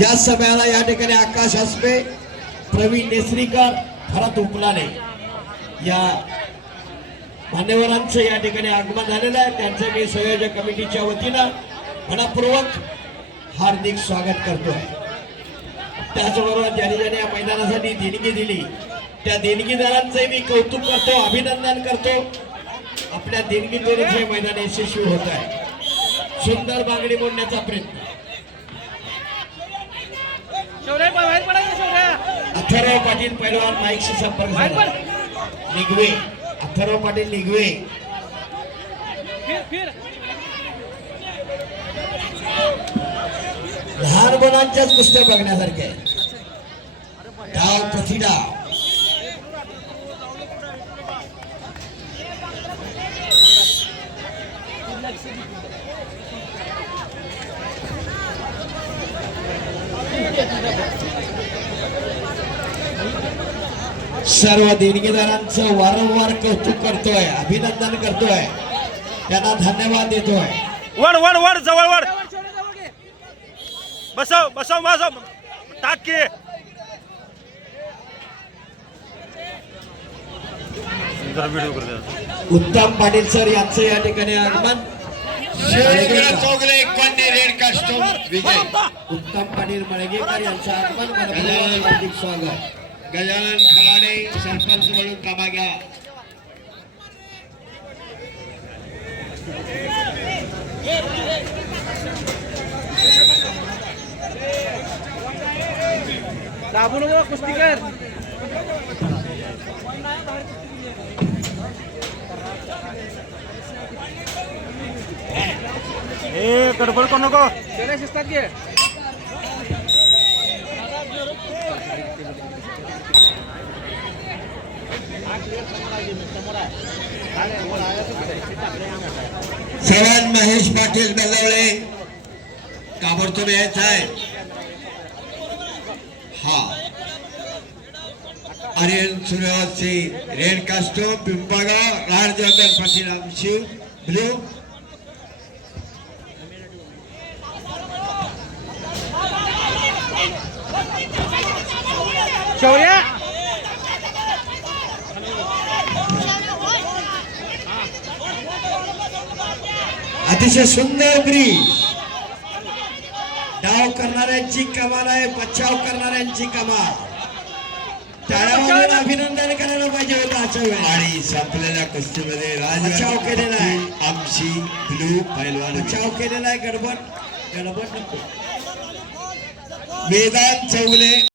या सभेला या ठिकाणी आकाश हसपे, प्रवीण नेसरीकर, भरत उपलाने या मान्यवरांचं या ठिकाणी आगमन झालेलं आहे. त्यांचं मी संयोजक कमिटीच्या वतीनं मनपूर्वक हार्दिक स्वागत करतोय. त्याचबरोबर ज्यांनी ज्यांनी या मैदानासाठी देणगी दिली त्या देणगीदारांचंही मी कौतुक करतो, अभिनंदन करतो. आपल्या देणगीद्वारे हे मैदान यशस्वी होत आहे. सुंदर बांगडी मोडण्याचा प्रयत्न. अथर्व पाटील पैलवान माईकशी संपर्क झाला. निगवे, अथर्व पाटील निगवे. लहान मुलांच्याच कुस्त्या बघण्यासारख्या डाव प्रति डाव. सर्व देणगीदारांचं वारंवार कौतुक करतोय, अभिनंदन करतोय, त्यांना धन्यवाद देतोय. वड वड वड जवळ वड बसव बसव माझं टाके. उत्तम पाटील सर यांचं या ठिकाणी आगमन. चौगले रेड कास्टूम विजय. उत्तम पाटील मळगेकर यांचं आगमन. हार्दिक स्वागत. गजानन खराडे सरपंच म्हणून कामा घ्या. दाबू नको कुस्तीकर. ए गडबड करू नको. शिस्तात घे. चव्हाण महेश पाटील बेलवळे ताबडतोब यायचं आहे. हा आर्यन सूर्यवंशी रेड कास्टो पिंपळगाव. राजवर्धन पाटील शिव ब्लू. शौर्य अतिशय सुंदर ब्रिज. डाव करणाऱ्यांची कमाल आहे, बचाव करणाऱ्यांची कमाल. त्याला अभिनंदन करायला पाहिजे होतं अशा वेळेला. आणि संपलेल्या कुस्तीमध्ये बचाव केलेला आहे. आमशी ब्लू पैलवान बचाव केलेला आहे. गडबड नको. मैदान चौगले